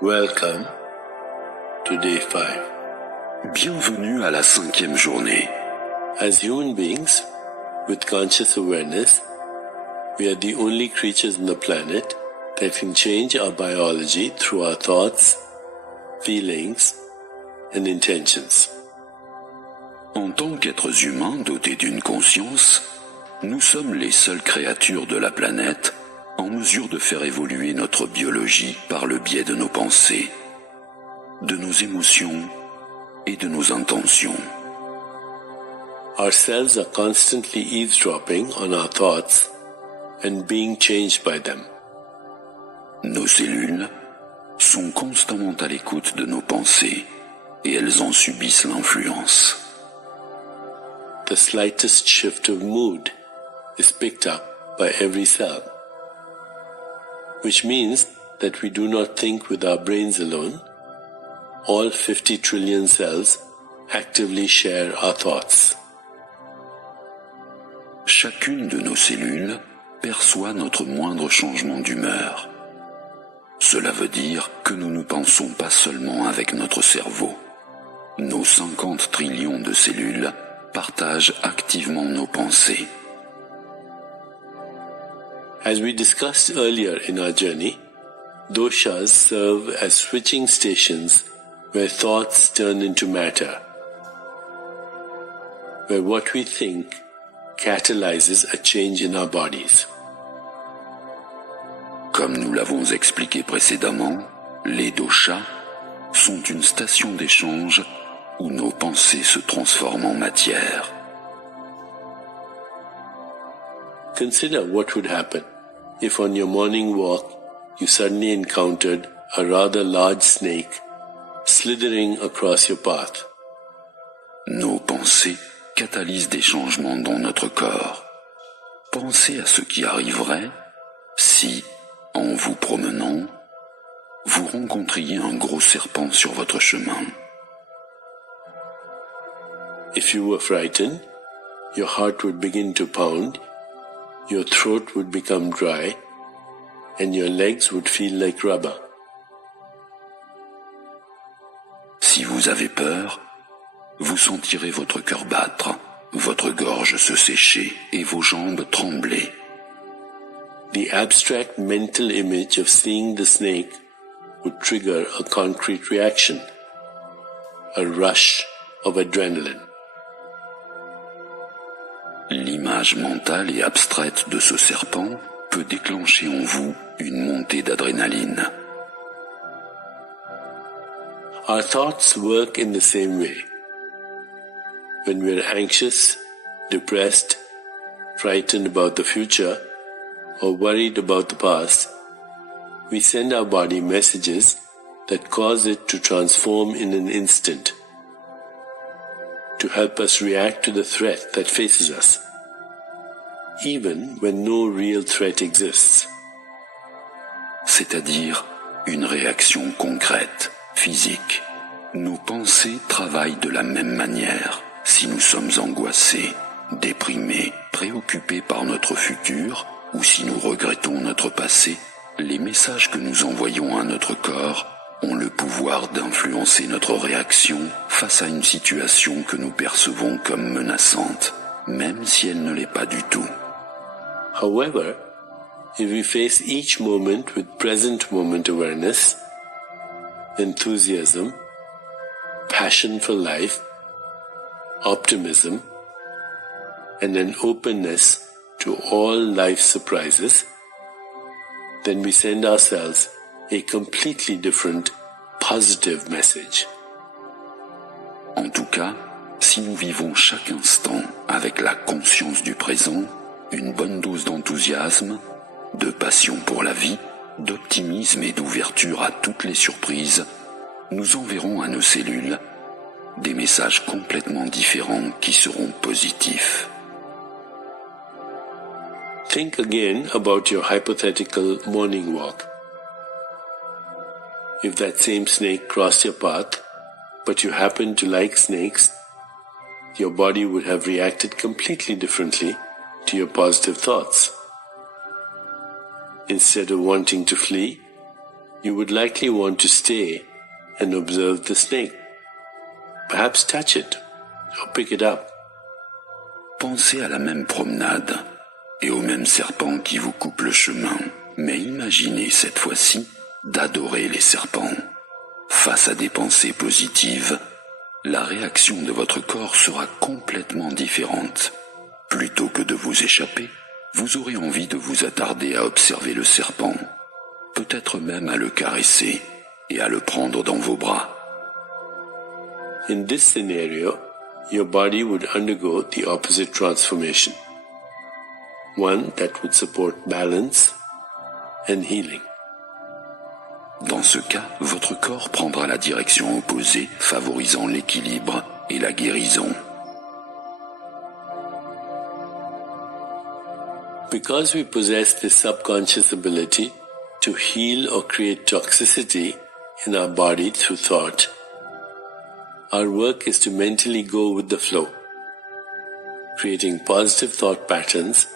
Welcome to day 5. Bienvenue à la 5e journée. As human beings with conscious awareness, we are the only creatures on the planet that can change our biology through our thoughts, feelings, and intentions. En tant qu'êtres humains dotés d'une conscience, nous sommes les seules créatures de la planète en mesure de faire évoluer notre biologie par le biais de nos pensées, de nos émotions et de nos intentions. Our cells are constantly eavesdropping on our thoughts and being changed by them. Nos cellules sont constamment à l'écoute de nos pensées et elles en subissent l'influence. The slightest shift of mood is picked up by every cell, which means that we do not think with our brains alone. All 50 trillion cells actively share our thoughts. Chacune de nos cellules perçoit notre moindre changement d'humeur. Cela veut dire que nous ne pensons pas seulement avec notre cerveau. Nos 50 trillions de cellules partagent activement nos pensées. As we discussed earlier in our journey, doshas serve as switching stations where thoughts turn into matter, where what we think catalyses a change in our bodies. Comme nous l'avons expliqué précédemment, les doshas sont une station d'échange où nos pensées se transforment en matière. Consider what would happen if on your morning walk you suddenly encountered a rather large snake slithering across your path. Nos pensées catalysent des changements dans notre corps. Pensez à ce qui arriverait si, en vous promenant, vous rencontriez un gros serpent sur votre chemin. If you were frightened, your heart would begin to pound, your throat would become dry, and your legs would feel like rubber. Si vous avez peur, vous sentirez votre cœur battre, votre gorge se sécher et vos jambes trembler. The abstract mental image of seeing the snake would trigger a concrete reaction, a rush of adrenaline. L'image mentale et abstraite de ce serpent peut déclencher en vous une montée d'adrénaline. Our thoughts work in the same way. When we are anxious, depressed, frightened about the future, or worried about the past, we send our body messages that cause it to transform in an instant, to help us react to the threat that faces us, even when no real threat exists. C'est-à-dire une réaction concrète, physique. Nos pensées travaillent de la même manière si nous sommes angoissés, déprimés, préoccupés par notre futur, ou si nous regrettons notre passé. Les messages que nous envoyons à notre corps ont le pouvoir d'influencer notre réaction face à une situation que nous percevons comme menaçante, même si elle ne l'est pas du tout. However, if we face each moment with present moment awareness, enthusiasm, passion for life, optimism, and an openness to all life's surprises, then we send ourselves a completely different, positive message. En tout cas, si nous vivons chaque instant avec la conscience du présent, une bonne dose d'enthousiasme, de passion pour la vie, d'optimisme et d'ouverture à toutes les surprises, nous enverrons à nos cellules des messages complètement différents qui seront positifs. Think again about your hypothetical morning walk. If that same snake crossed your path, but you happen to like snakes, your body would have reacted completely differently to your positive thoughts. Instead of wanting to flee, you would likely want to stay and observe the snake. Perhaps touch it or pick it up. Pensez à la même promenade et au même serpent qui vous coupe le chemin, mais imaginez cette fois-ci d'adorer les serpents. Face à des pensées positives, la réaction de votre corps sera complètement différente. Plutôt que de vous échapper, vous aurez envie de vous attarder à observer le serpent, peut-être même à le caresser et à le prendre dans vos bras. In this scenario, your body would undergo the opposite transformation, one that would support balance and healing. Dans ce cas, votre corps prendra la direction opposée, favorisant l'équilibre et la guérison. Because we possess this subconscious ability to heal or create toxicity in our body through thought, our work is to mentally go with the flow, creating positive thought patterns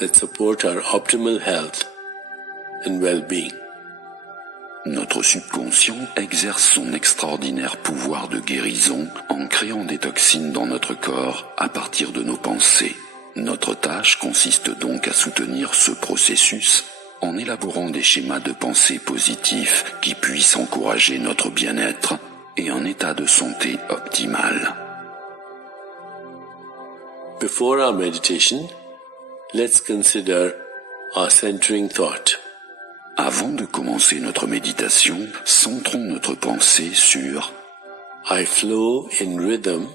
that support our optimal health and well-being. Notre subconscient exerce son extraordinaire pouvoir de guérison en créant des toxines dans notre corps à partir de nos pensées. Notre tâche consiste donc à soutenir ce processus en élaborant des schémas de pensée positifs qui puissent encourager notre bien-être et un état de santé optimal. Before our meditation, let's consider our centering thought. Avant de commencer notre méditation, centrons notre pensée sur « I flow in rhythm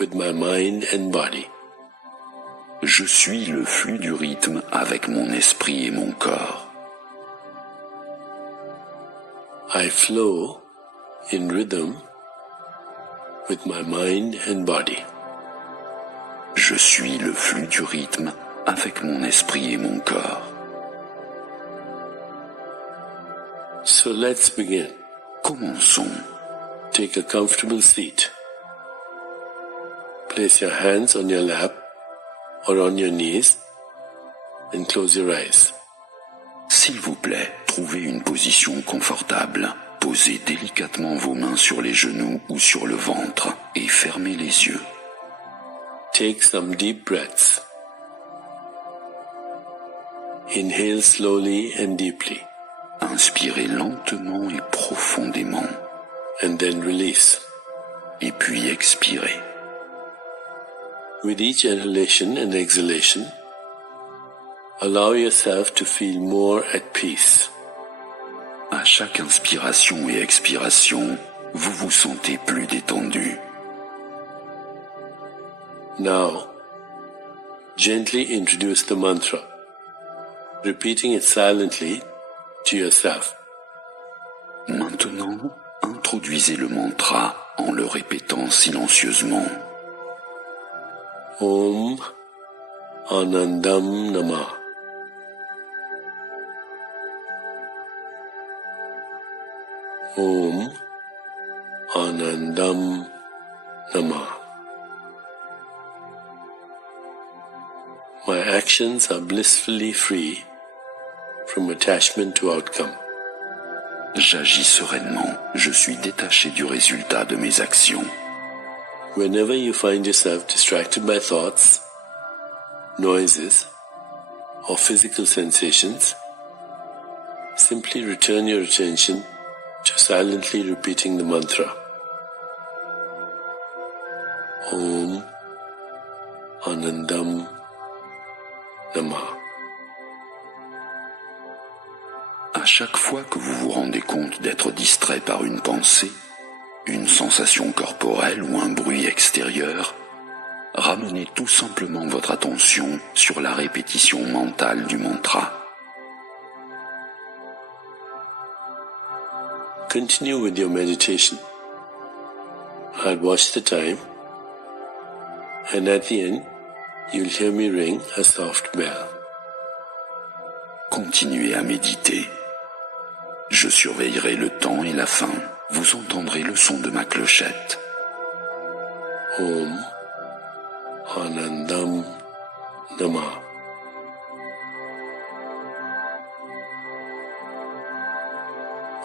with my mind and body ». Je suis le flux du rythme avec mon esprit et mon corps. I flow in rhythm with my mind and body. Je suis le flux du rythme avec mon esprit et mon corps. So let's begin. Commençons. Take a comfortable seat. Place your hands on your lap or on your knees and close your eyes. S'il vous plaît, trouvez une position confortable. Posez délicatement vos mains sur les genoux ou sur le ventre et fermez les yeux. Take some deep breaths. Inhale slowly and deeply. Inspirez lentement et profondément. And then release. Et puis expirez. With each inhalation and exhalation, allow yourself to feel more at peace. À chaque inspiration et expiration, vous vous sentez plus détendu. Now, gently introduce the mantra, repeating it silently to yourself. Maintenant, introduisez le mantra en le répétant silencieusement. Om Anandam Namah. Om Anandam Namah. My actions are blissfully free from attachment to outcome. J'agis sereinement, je suis détaché du résultat de mes actions. Whenever you find yourself distracted by thoughts, noises, or physical sensations, simply return your attention to silently repeating the mantra. Om Anandam Namah. À chaque fois que vous vous rendez compte d'être distrait par une pensée, une sensation corporelle ou un bruit extérieur, ramenez tout simplement votre attention sur la répétition mentale du mantra. Continue with your meditation. I'll watch the time, and at the end, you'll hear me ring a soft bell. Continuez à méditer. Je surveillerai le temps et la fin. Vous entendrez le son de ma clochette. Om Anandam Namah.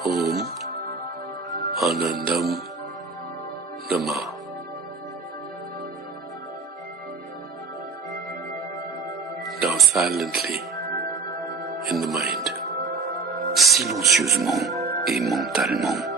Om Anandam Namah. Now silently in the mind. Silencieusement et mentalement.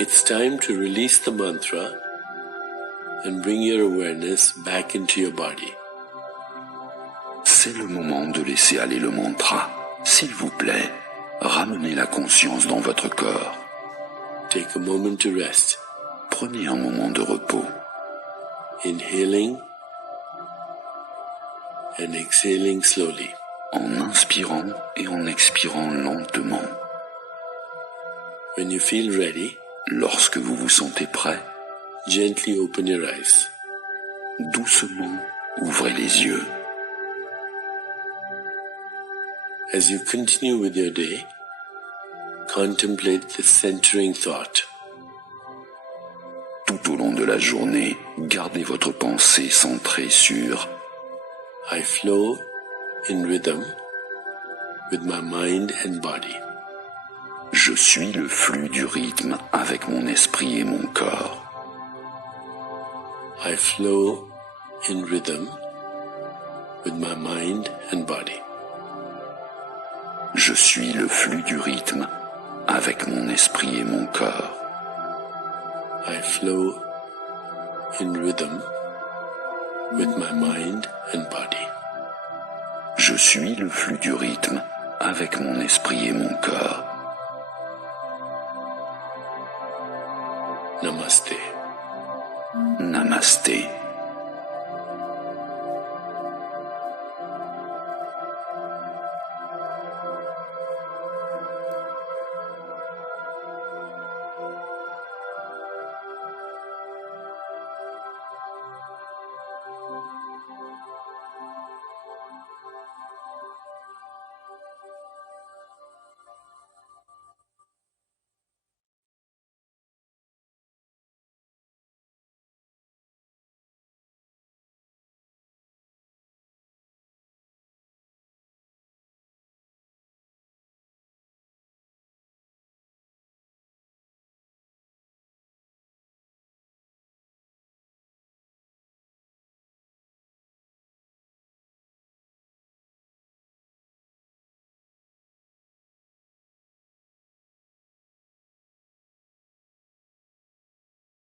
It's time to release the mantra and bring your awareness back into your body. C'est le moment de laisser aller le mantra. S'il vous plaît, ramenez la conscience dans votre corps. Take a moment to rest. Prenez un moment de repos. Inhaling and exhaling slowly. En inspirant et en expirant lentement. When you feel ready, lorsque vous vous sentez prêt, gently open your eyes. Doucement, ouvrez les yeux. As you continue with your day, contemplate the centering thought. Tout au long de la journée, gardez votre pensée centrée sur I flow in rhythm with my mind and body. Je suis le flux du rythme avec mon esprit et mon corps. I flow in rhythm with my mind and body. Je suis le flux du rythme avec mon esprit et mon corps. I flow in rhythm with my mind and body. Je suis le flux du rythme avec mon esprit et mon corps. Namaste. Namasté.